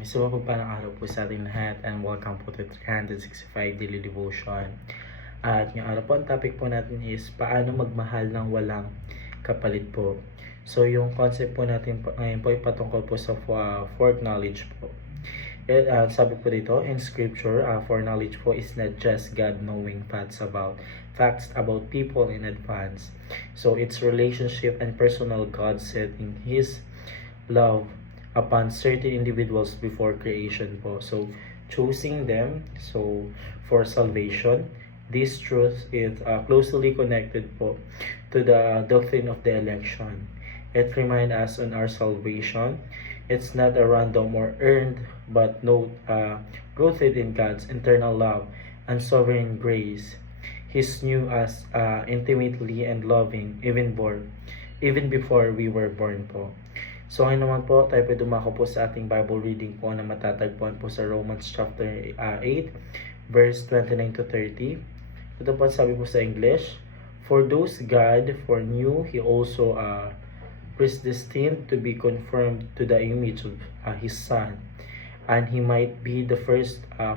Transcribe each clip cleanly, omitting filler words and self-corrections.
Isa pa po palang araw po sa ating lahat and welcome po to 365 Daily Devotion. At yung araw po, ang topic po natin is paano magmahal ng walang kapalit po. So yung concept po natin ngayon po ay patungkol po sa foreknowledge po. Sabi po dito in scripture, foreknowledge po is not just God knowing facts about people in advance. So it's relationship and personal God setting His love upon certain individuals before creation po. So, choosing them for salvation. This truth is closely connected po to the doctrine of the election. It reminds us on our salvation. It's not a random or earned, but rooted in God's eternal love and sovereign grace. He's knew us intimately and loving even before we were born po. So ngayon naman po, tayo po dumako po sa ating Bible reading po na matatagpuan po sa Romans chapter 8, verse 29 to 30. Ito po sabi po sa English, "For those God foreknew, He also predestined to be conformed to the image of His Son, and He might be the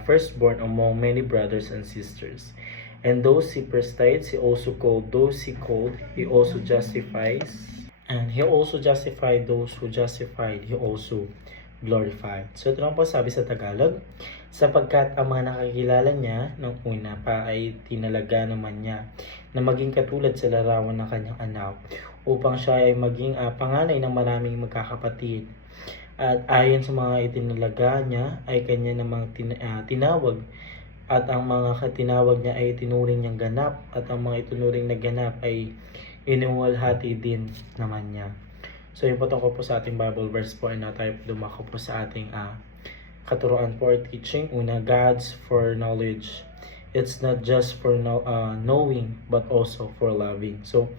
firstborn among many brothers and sisters. And those He predestined, He also called. Those He called, He also justifies. And He also justified those who justified, He also glorified." So ito lang po sabi sa Tagalog, sapagkat ang mga nakakilala niya nung una pa ay tinalaga naman niya na maging katulad sa larawan ng kanyang anak, upang siya ay maging panganay ng maraming magkakapatid. At ayon sa mga itinalaga niya ay kanya namang tinawag, at ang mga katinawag niya ay tinuring niyang ganap, at ang mga itinuring na ganap ay iniwalhati din naman niya. So yun po tungkol po sa ating Bible verse po, na tayo dumako po sa ating katuruan for teaching. Una, God's foreknowledge. It's not just for knowing but also for loving. So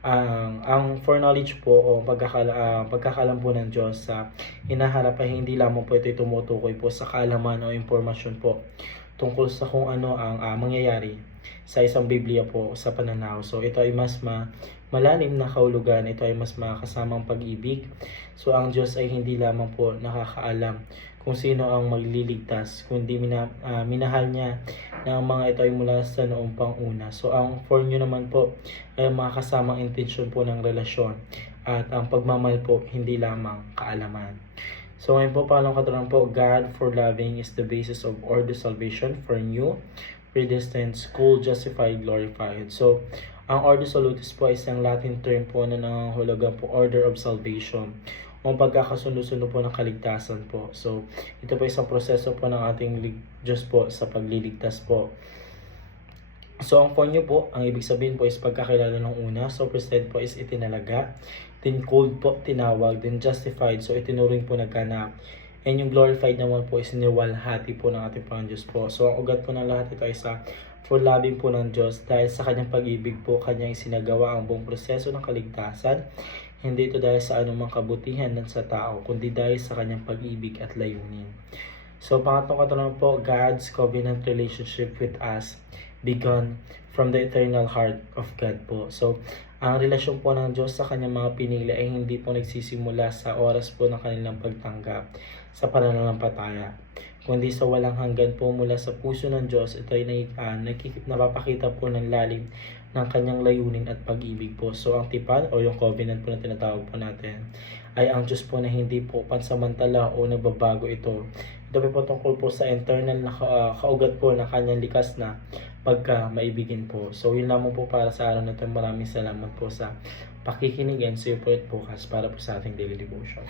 ang foreknowledge po o pagkakalam po ng Diyos sa hinaharap ay hindi lamang po ito tumutukoy po sa kaalaman o impormasyon po tungkol sa kung ano ang mangyayari sa isang Biblia po sa pananaw. So ito ay mas malalim na kahulugan, ito ay mas makasamang pag-ibig. So ang Diyos ay hindi lamang po nakakaalam kung sino ang magliligtas, kundi minahal niya na ang mga ito ay mula sa noong panguna. So ang foreknew naman po ay makakasamang intensyon po ng relasyon, at ang pagmamahal po hindi lamang kaalaman. So ngayon po, palang katuruan po, God for loving is the basis of order salvation, for new, predestined, called, justified, glorified. So ang ordo salutis po ay isang Latin term po na nangangahulugan po order of salvation, o pagkakasunod-sunod po ng kaligtasan po. So ito po isang proseso po ng ating Diyos po sa pagliligtas po. So ang foreknew po, ang ibig sabihin po is pagkakilala ng una. So predestined po is itinalaga, then called po, tinawag, then justified, so itinuring po nagganap. And yung glorified naman po is niwalhati po ng ating Panginoon Diyos po. So ang ugat po ng lahat ito ay sa for loving po ng Diyos, dahil sa kanyang pag-ibig po, kanyang isinagawa ang buong proseso ng kaligtasan. Hindi ito dahil sa anumang kabutihan ng sa tao, kundi dahil sa kanyang pag-ibig at layunin. So pangatlong katuruan po, God's covenant relationship with us begun from the eternal heart of God po. So ang relasyon po ng Diyos sa kanyang mga pinili ay hindi po nagsisimula sa oras po ng kanilang pagtanggap sa pananampalataya, kundi sa walang hanggan po mula sa puso ng Diyos. Ito ay napapakita po ng lalim ng kanyang layunin at pag-ibig po. So ang tipan o yung covenant po na tinatawag po natin ay ang Diyos po na hindi po pansamantala o nagbabago ito. Ito po tungkol po sa internal na kaugat po na kanyang likas na pagka-maibigin po. So yun lamang po para sa araw na ito. Maraming salamat po sa pakikinig, and see you po bukas para po sa ating daily devotion.